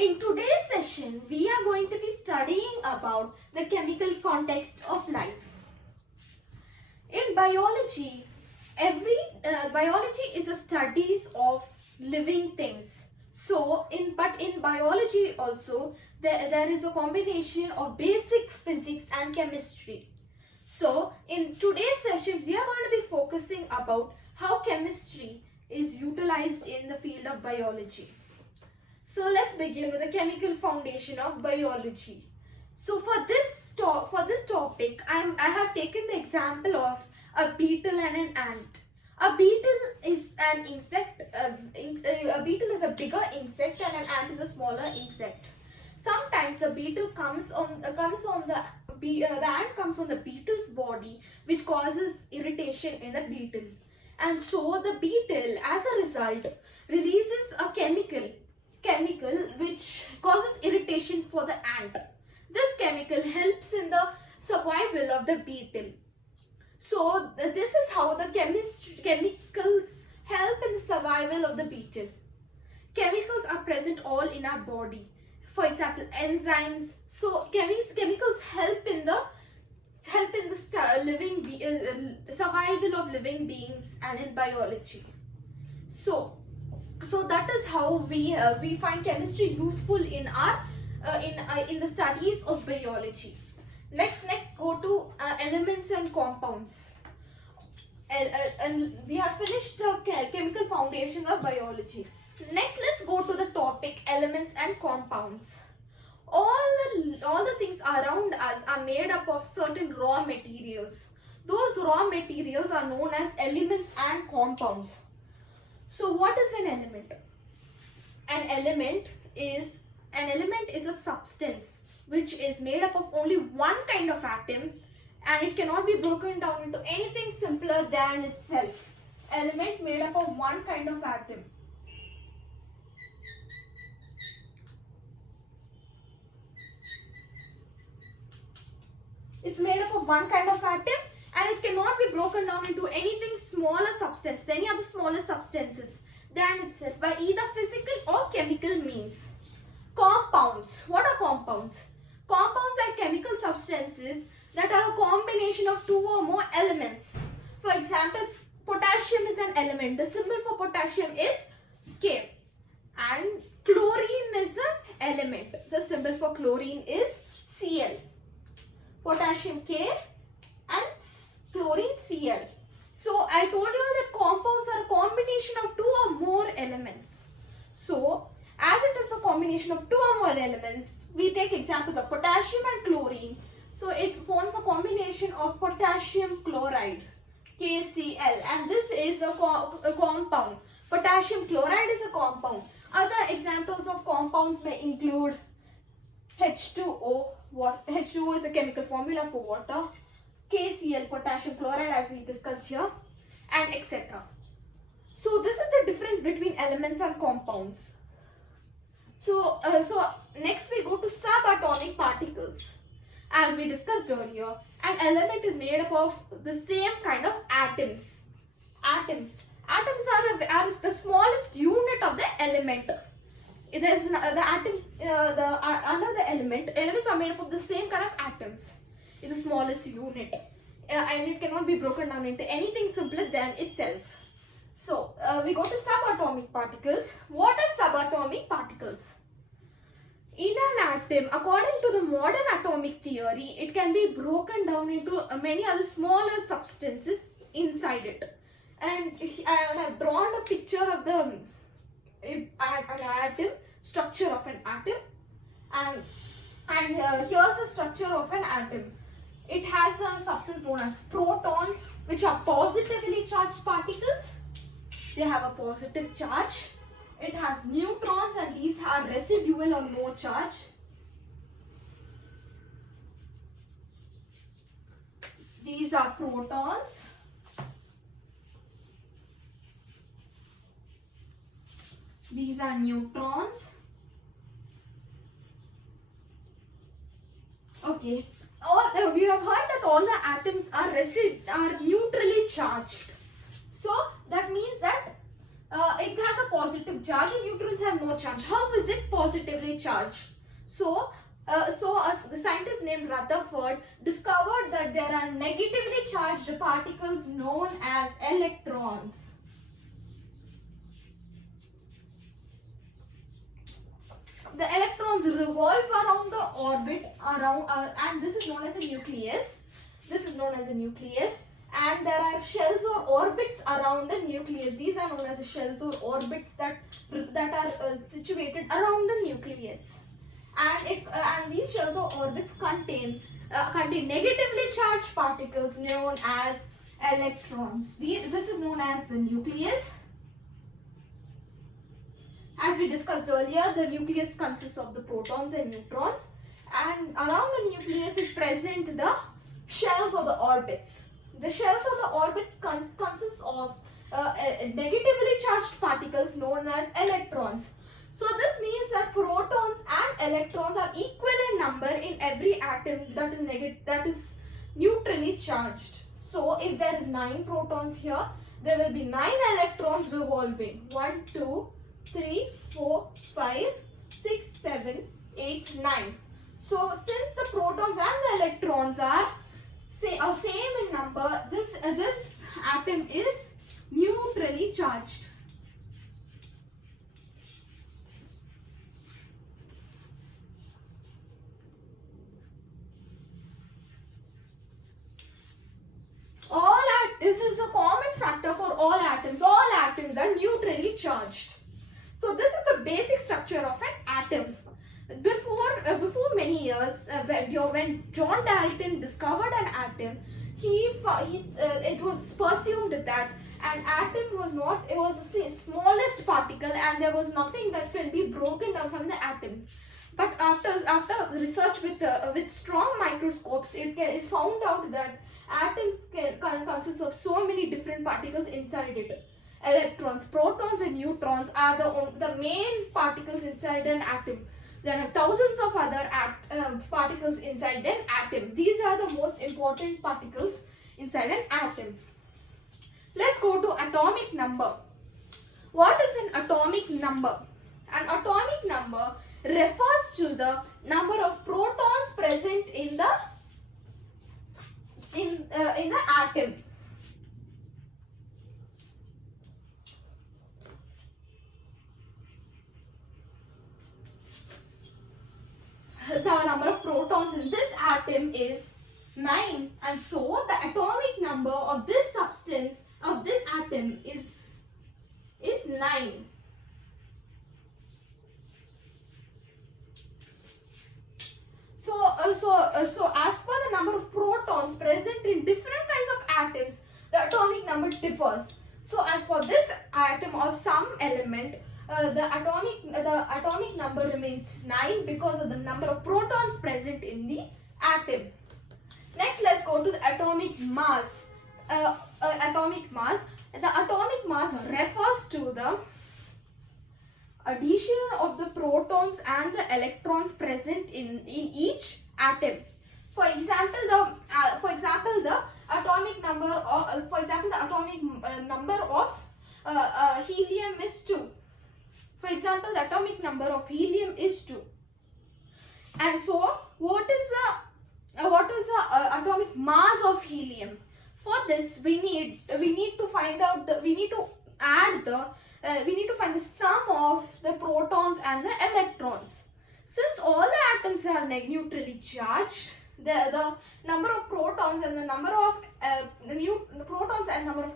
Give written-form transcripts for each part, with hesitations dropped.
In today's session, we are going to be studying about the chemical context of life. In biology, biology is a studies of living things. But in biology also, there is a combination of basic physics and chemistry. So, in today's session, we are going to be focusing about how chemistry is utilized in the field of biology. So let's begin with the chemical foundation of biology. So for this topic, I have taken the example of a beetle and an ant. A beetle is an insect. A beetle is a bigger insect, and an ant is a smaller insect. Sometimes a beetle the ant comes on the beetle's body, which causes irritation in the beetle, and so the beetle, as a result, releases a chemical which causes irritation for the ant. This chemical helps in the survival of the beetle. So this is how the chemicals help in the survival of the beetle. Chemicals are present all in our body. For example, enzymes. So chemicals help in the survival of living beings and in biology. So that is how we find chemistry useful in our in the studies of biology. Let's go to elements and compounds. And we have finished the chemical foundation of biology. Next, let's go to the topic elements and compounds. All the things around us are made up of certain raw materials. Those raw materials are known as elements and compounds. So what is an element? An element is a substance which is made up of only one kind of atom, and it cannot be broken down into anything simpler than itself. Element made up of one kind of atom. It's made up of one kind of atom, and it cannot be broken down into anything smaller substance, any other smaller substances than itself by either physical or chemical means. Compounds. What are compounds? Compounds are chemical substances that are a combination of two or more elements. For example, potassium is an element. The symbol for potassium is K. And chlorine is an element. The symbol for chlorine is Cl. Potassium K and chlorine Cl. So I told you that compounds are a combination of two or more elements. So as it is a combination of two or more elements, we take examples of potassium and chlorine. So it forms a combination of potassium chloride, KCl, and this is a compound. Potassium chloride is a compound. Other examples of compounds may include H2O. H2O is the chemical formula for water. KCl, potassium chloride, as we discussed here, and etc. So this is the difference between elements and compounds. So next we go to subatomic particles. As we discussed earlier, an element is made up of the same kind of atoms. Atoms are the smallest unit of the element. There is the atom under the element. Elements are made up of the same kind of atoms. It's the smallest unit, and it cannot be broken down into anything simpler than itself. So we go to subatomic particles. What are subatomic particles? In an atom, according to the modern atomic theory, it can be broken down into many other smaller substances inside it. And I have drawn a picture of the atom, structure of an atom, and here's the structure of an atom. It has a substance known as protons, which are positively charged particles. They have a positive charge. It has neutrons, and these are residual or no charge. These are protons. These are neutrons. Okay. We have heard that all the atoms are neutrally charged. So that means that it has a positive charge and neutrons have no charge. How is it positively charged? So the scientist named Rutherford discovered that there are negatively charged particles known as electrons. The electrons revolve around the orbit and this is known as a nucleus. This is known as a nucleus, and there are shells or orbits around the nucleus. These are known as shells or orbits that are situated around the nucleus. And these shells or orbits contain negatively charged particles known as electrons. This is known as the nucleus. As we discussed earlier, the nucleus consists of the protons and neutrons, and around the nucleus is present the shells or the orbits. The shells or the orbits consist of negatively charged particles known as electrons. So this means that protons and electrons are equal in number in every atom that is neutrally charged. So if there is 9 protons here, there will be 9 electrons revolving. 1, 2, 3, 4, 5, 6, 7, 8, 9. So since the protons and the electrons are same in number, this atom is neutrally charged. This is a common factor for all atoms. All atoms are neutrally charged. So this is the basic structure of an atom. Before many years, when John Dalton discovered an atom, it was presumed that an atom was the smallest particle, and there was nothing that can be broken down from the atom. But after research with strong microscopes, it is found out that atoms can consist of so many different particles inside it. Electrons, protons and neutrons are the main particles inside an atom. There are thousands of other particles inside an atom. These are the most important particles inside an atom. Let's go to atomic number. What is an atomic number? An atomic number refers to the number of protons present in the atom. The number of protons in this atom is 9, and so the atomic number of this substance, of this atom is 9. So as per the number of protons present in different kinds of atoms, the atomic number differs. So as for this atom of some element, the atomic number remains 9 because of the number of protons present in the atom. Next, let's go to the atomic mass. Atomic mass. The atomic mass refers to the addition of the protons and the electrons present in each atom. For example, the atomic number of helium is 2. For example, the atomic number of helium is 2. And so, what is the atomic mass of helium? For this, we need to find the sum of the protons and the electrons. Since all the atoms are neutrally charged, the number of protons and the number of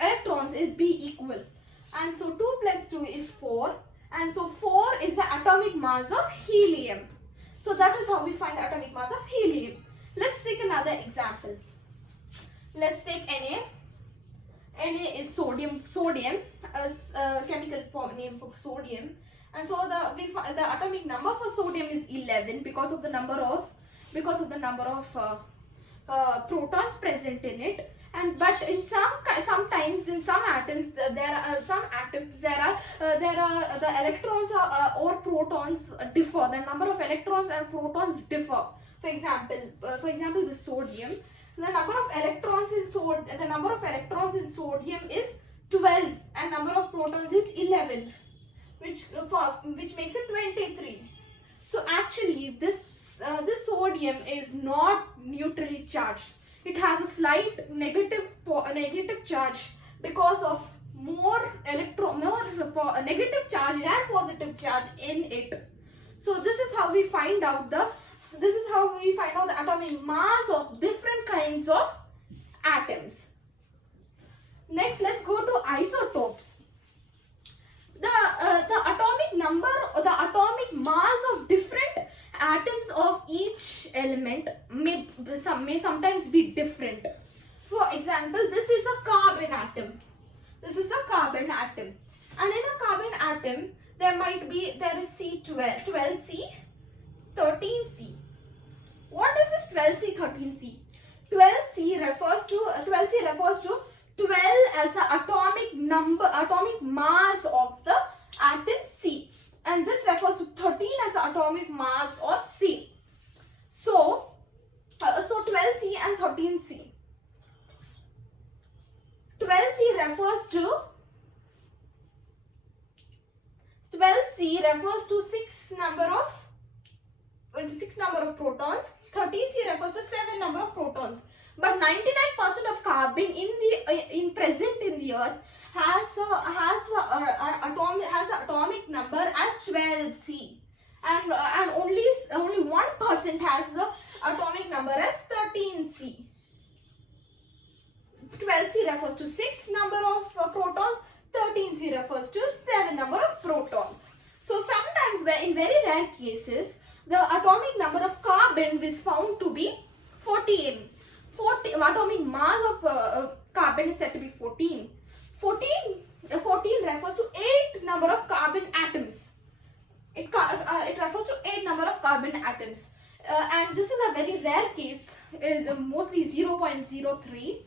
electrons is be equal. And so 2 plus 2 is 4. And so 4 is the atomic mass of helium. So that is how we find the atomic mass of helium. Let's take another example. Let's take Na. Na is sodium, chemical name for sodium. And so the atomic number for sodium is 11 because of the number of protons present in it. But in sometimes in some atoms the electrons or protons differ. The number of electrons and protons differ. For example, the sodium. The number of electrons in sodium is 12 and number of protons is 11, which makes it 23. So actually this sodium is not neutrally charged. It has a slight negative charge because of more negative charge and positive charge in it. So this is how we find out the atomic mass of different kinds of atoms. Next, let's go to isotopes. The atomic number or the atomic mass of different atoms of each element may sometimes be different. For example, this is a carbon atom. This is a carbon atom, and in a carbon atom there is C12, 12C, 13C. What is this 12C, 13C? 12C refers to 12 as the atomic mass of the atom C, and this refers to 13 as the atomic mass of C. So 12C and 13C. 12C refers to 6 number of protons. 13C refers to 7 number of protons. But 99% of carbon present in the earth has an atomic number as 12C, and only 1% has the atomic number as 13C. 12C refers to 6 number of protons, 13C refers to 7 number of protons. So sometimes, in very rare cases, the atomic number of carbon is found to be 14. Atomic mass of carbon is said to be 14. 14 refers to 8 number of carbon atoms. It refers to 8 number of carbon atoms. And this is a very rare case, is mostly 0.03%.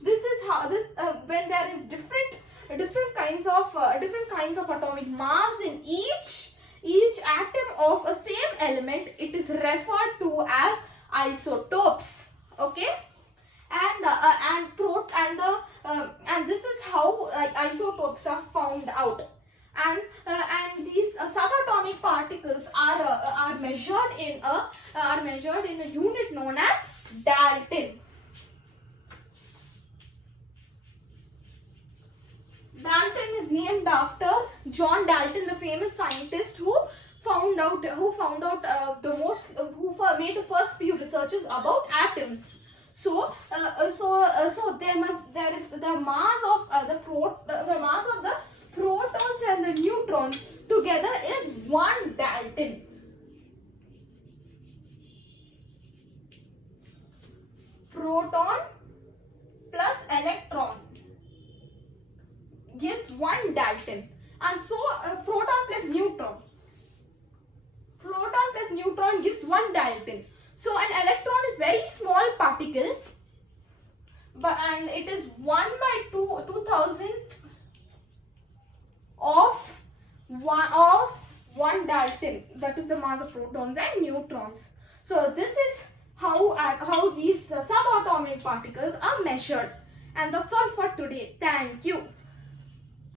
This is how when there is different kinds of atomic mass in each atom of a same element, it is referred to as isotopes. Okay, and this is how isotopes are found out. And these subatomic particles are measured in a unit known as Dalton. Dalton is named after John Dalton, the famous scientist who made the first few researches about atoms. So there is the mass of the protons and the neutrons together is 1 Dalton. Proton plus electron gives 1 Dalton, and so proton plus neutron gives 1 Dalton. So an electron is very small particle, and it is 1/2000 of 1 Dalton. That is the mass of protons and neutrons. So this is how these subatomic particles are measured. And that's all for today. Thank you.